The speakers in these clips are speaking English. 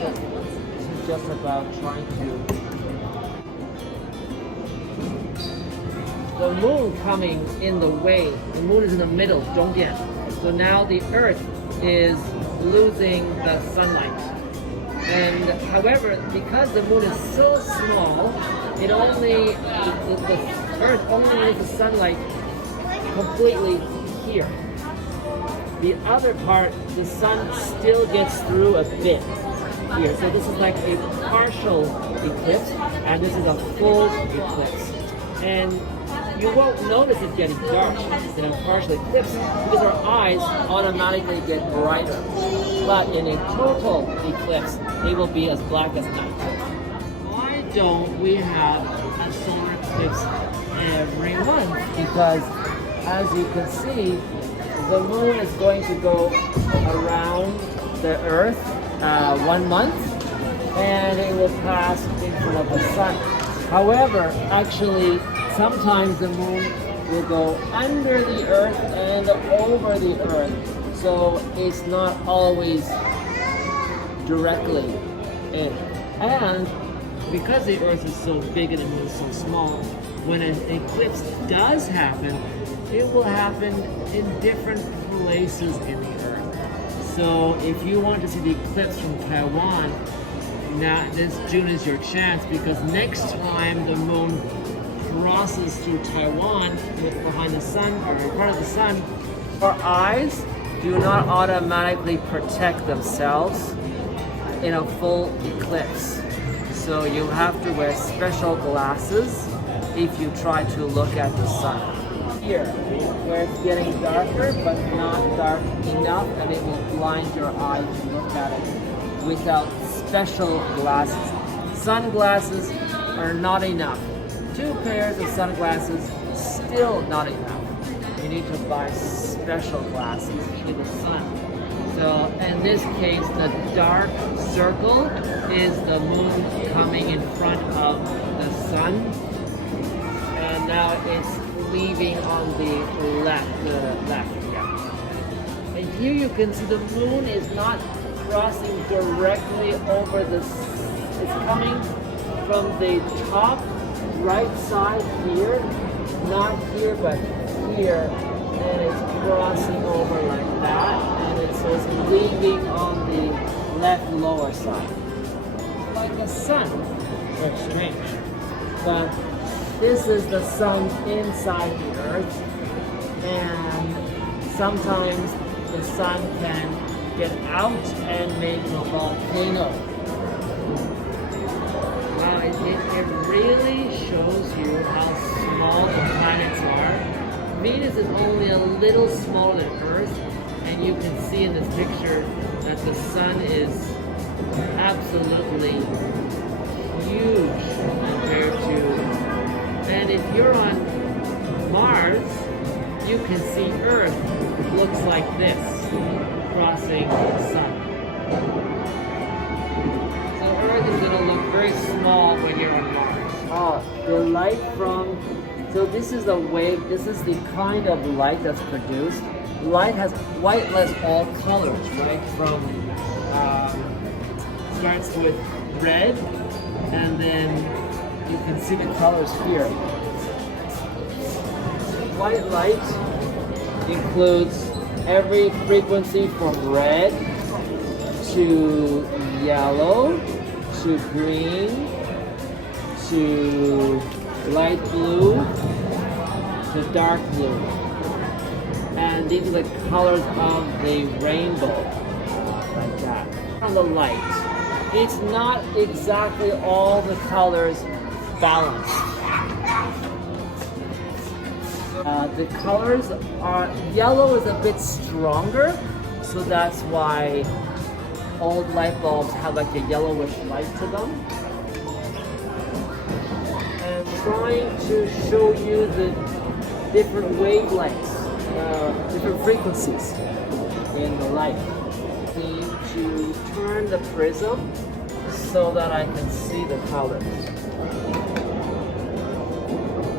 This is just about trying to... The moon coming in the way. The moon is in the middle, 中间. So now the earth is losing the sunlight. And however, because the moon is so small, it only, the earth only loses sunlight completely here. The other part, the sun still gets through a bit here. So this is like a partial eclipse, and this is a full eclipse. And you won't notice it getting dark in a partial eclipse because our eyes automatically get brighter. But in a total eclipse, they will be as black as night. Why don't we have a solar eclipse every month? Because as you can see, the moon is going to go around the earth 1 month, and it will pass in front of the sun. However, actually, sometimes the moon will go under the earth and over the earth, so it's not always directly in. And because the earth is so big and the moon is so small, when an eclipse does happen, it will happen in different places in the earth. So if you want to see the eclipse from Taiwan, now this June is your chance, because next time the moon crosses through Taiwan behind the sun or in front of the sun, our eyes do not automatically protect themselves in a full eclipse. So you have to wear special glasses if you try to look at the sun. Here, where it's getting darker but not dark enough, and it will blind your eye to look at it without special glasses. Sunglasses are not enough. 2 pairs of sunglasses, still not enough. You need to buy special glasses for the sun. So in this case, the dark circle is the moon coming in front of the sun. And now it's leaving on the left, yeah. And here you can see the moon is not crossing directly over the, it's coming from the top right side here, not here but here, and it's crossing over like that, and so it's leaving on the left lower side. Like the sun, very strange. But this is the sun inside the earth, and sometimes the sun can get out and make a volcano. Wow, it really shows you how small the planets are. Venus is only a little smaller than Earth, and you can see in this picture that the sun is absolutely huge compared to... And if you're on Mars, you can see Earth looks like this, crossing the sun. So Earth is going to look very small when you're on Mars. Oh, the light from... So this is the wave, this is the kind of light that's produced. Light has, white has all colors, right? From, starts with red, and then you can see the colors here. White light includes every frequency from red to yellow to green to light blue to dark blue. And these are the colors of the rainbow, like that. On the light, it's not exactly all the colors balanced. The colors are, yellow is a bit stronger, so that's why old light bulbs have like a yellowish light to them. And I'm trying to show you the different wavelengths, different frequencies in the light. I need to turn the prism so that I can see the colors.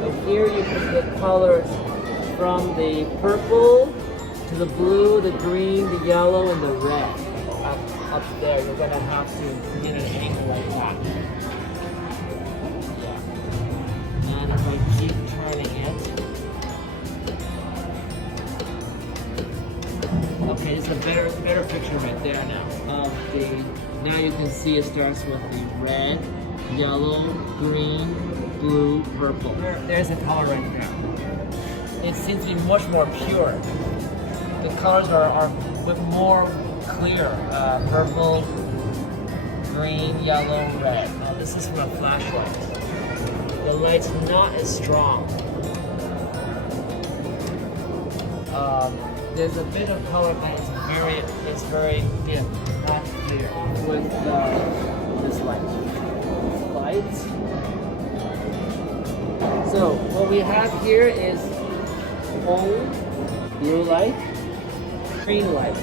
So here you can get colors from the purple to the blue, the green, the yellow, and the red. up there, you're gonna have to get an angle like that. Yeah. And if I keep turning it. Okay, this is a better picture right there now. Now you can see it starts with the red, yellow, green, blue, purple. There's a color right there. It seems to be much more pure. The colors are a bit more clear. Purple, green, yellow, red. Now this is from a flashlight. The light's not as strong. There's a bit of color, but it's very dim, not clear with this light. So what we have here is old blue light, green light.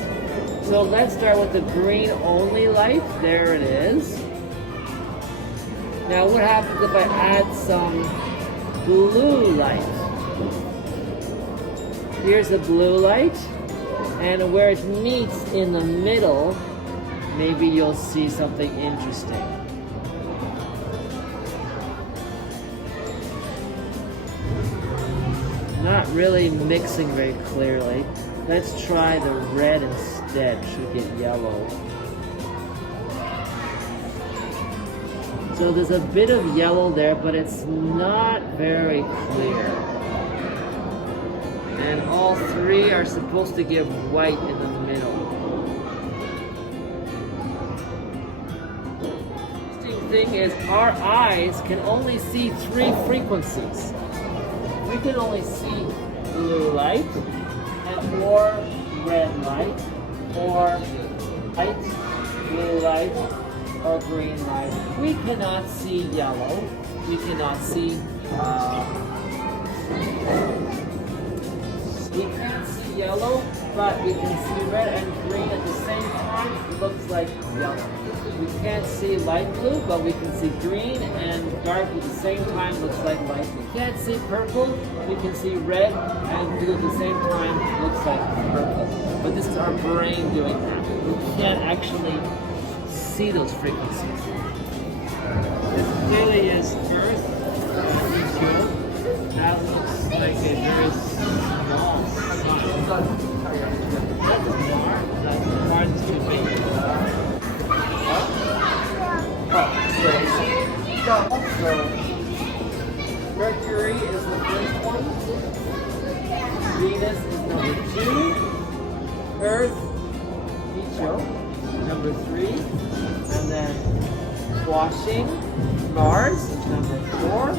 So let's start with the green only light. There it is. Now what happens if I add some blue light? Here's the blue light, and where it meets in the middle, maybe you'll see something interesting. Not really mixing very clearly. Let's try the red instead. Should get yellow. So there's a bit of yellow there, but it's not very clear. And all three are supposed to give white in the middle. The interesting thing is our eyes can only see three frequencies. We can only see blue light and or red light or light, blue light or green light. We cannot see yellow. We cannot see we can't see yellow, but we can see red and green at the same time. It looks like yellow. We can't see light blue, but we can see green and dark at the same time. Looks like light blue. We can't see purple. We can see red and blue at the same time. Looks like purple. But this is our brain doing that. We can't actually see those frequencies. This clearly is Earth. That looks like a very small sun. That's Mars is too big. So Mercury is the first one. Venus is number 2. Earth, Icho, number 3. And then Washing, Mars is number 4.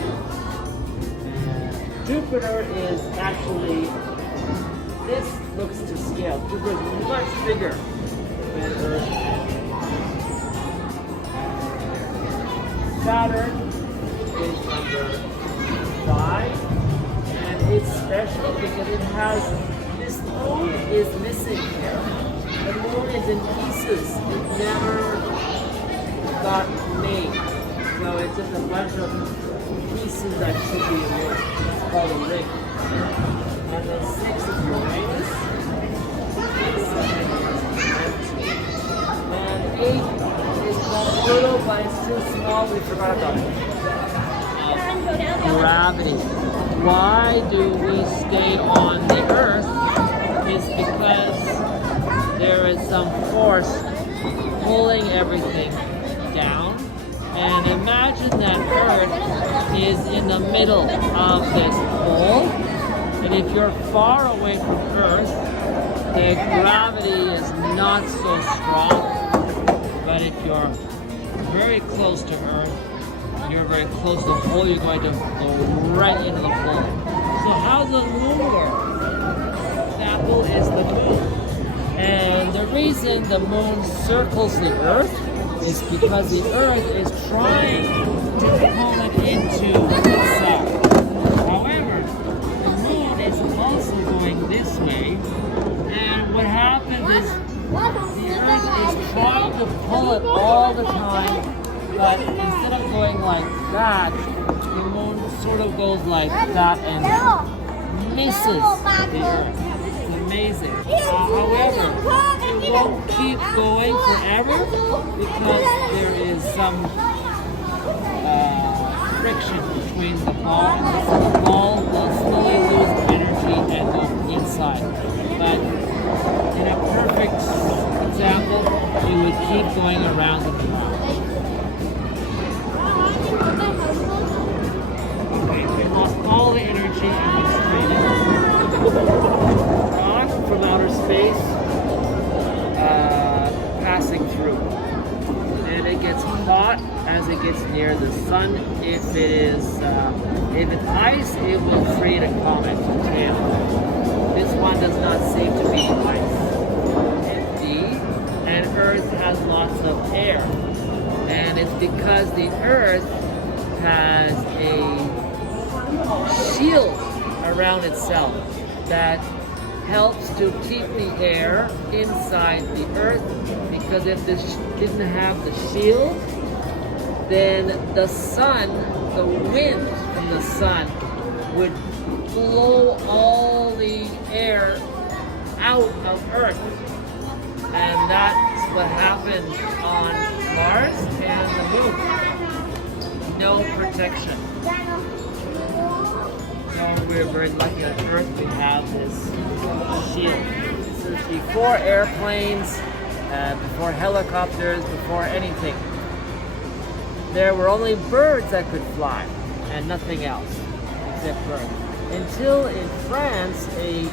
Jupiter is actually, this looks to scale. Jupiter is much bigger than Earth. Saturn is number 5, and it's special because it has, this moon is missing here. The moon is in pieces. It never got made. So it's just a bunch of pieces that should be made. It's called a ring. And then 6 is Uranus. 7 is Neptune. And 8 is called Pluto, but it's too small, we forgot about it. Gravity. Why do we stay on the Earth? Is because there is some force pulling everything down. And imagine that Earth is in the middle of this hole. And if you're far away from Earth, the gravity is not so strong. But if you're very close to Earth, you're very close to the hole, you're going to go right into the hole. So how does the moon work? The example is the moon. And the reason the moon circles the Earth is because the Earth is trying to pull it into itself. However, the moon is also going this way, and what happens is the Earth is trying to pull it all the time, but instead of going like that, the moon sort of goes like that and misses the Earth. It's amazing. However, it won't keep going forever because there is some friction between the ball and the ball will slowly lose energy and go inside. But in a perfect example, you would keep going around and around. Okay, we lost all the energy and we straight in. Rock from outer space passing through. And it gets hot as it gets near the sun. If it's ice, it will create a comet tail. This one does not seem to be ice. Empty, and Earth has lots of air. And it's because the Earth has a shield around itself that helps to keep the air inside the Earth, because if this didn't have the shield, then the sun, the wind from the sun would blow all the air out of Earth. And that's what happened on Mars and the moon. No protection. So we're very lucky on Earth we have this shield. This is before airplanes, before helicopters, before anything. There were only birds that could fly and nothing else except birds. Until in France, a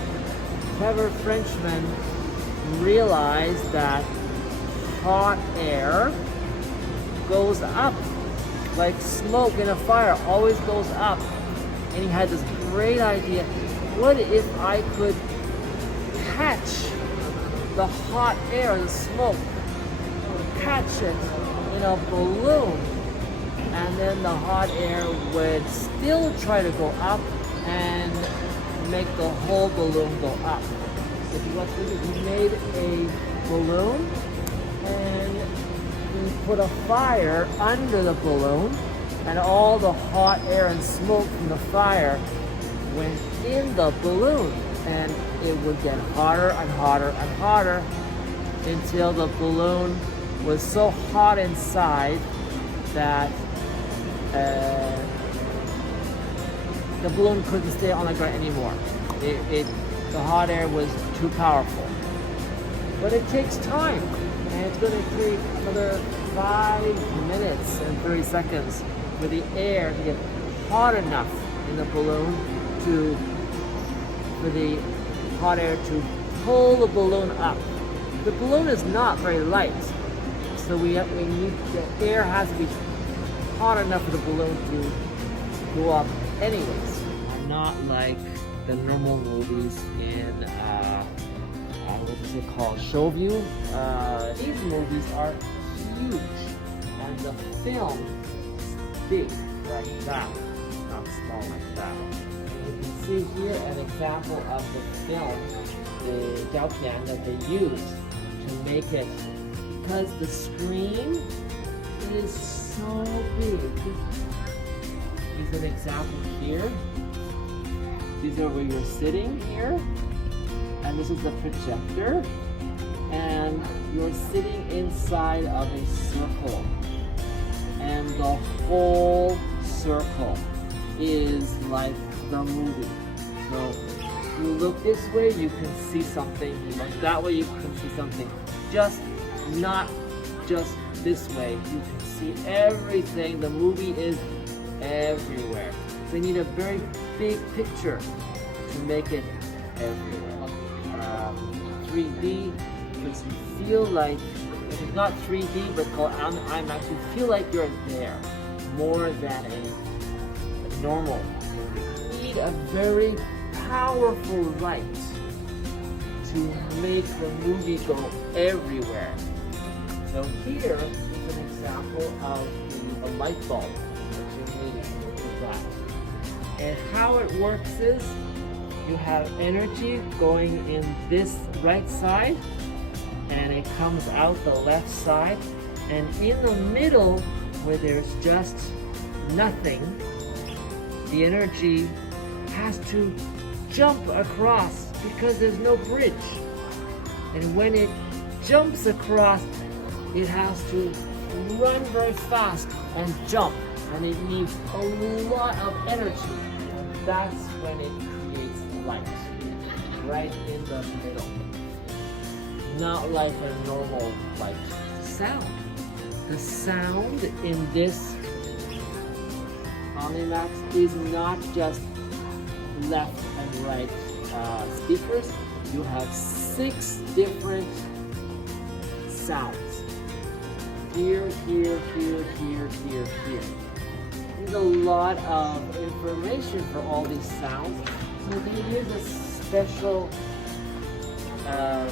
clever Frenchman realized that hot air goes up, like smoke in a fire, always goes up. And he had this great idea, what if I could catch the hot air, the smoke, catch it in a balloon, and then the hot air would still try to go up and make the whole balloon go up. So what he did, he made a balloon and he put a fire under the balloon, and all the hot air and smoke from the fire went in the balloon, and it would get hotter and hotter and hotter until the balloon was so hot inside that the balloon couldn't stay on the ground anymore. The hot air was too powerful. But it takes time, and it's going to take another 5 minutes and 30 seconds for the air to get hot enough in the balloon for the hot air to pull the balloon up. The balloon is not very light, so we need the air has to be hot enough for the balloon to go up anyways. Not like the normal movies in what is it called, show view. These movies are huge, and the film is big like that, not small like that. You can see here an example of the film, the 胶片 that they use to make it, because the screen is so big. Here's an example here. These are where you're sitting here, and this is the projector, and you're sitting inside of a circle, and the whole circle is like the movie. So if you look this way, you can see something. You look that way, you can see something. Just not just this way. You can see everything. The movie is everywhere. So you need a very big picture to make it everywhere. 3D, because you feel like, if it's not 3D but called IMAX, you feel like you're there more than a normal movie. You need a very powerful light to make the movie go everywhere. So here is an example of the light bulb that you need for that. And how it works is you have energy going in this right side, and it comes out the left side, and in the middle where there's just nothing, the energy has to jump across because there's no bridge. And when it jumps across, it has to run very fast and jump, and it needs a lot of energy. That's when it creates light, right in the middle. Not like a normal light sound. The sound in this Omnimax is not just left and right speakers. You have 6 different sounds. Here, here, here, here, here, here. There's a lot of information for all these sounds. So they use a special, how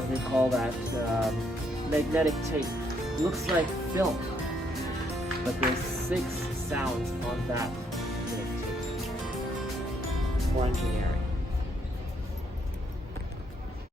do they call that? Magnetic tape. Looks like film, but there's 6 sounds on that magnetic tape. More engineering.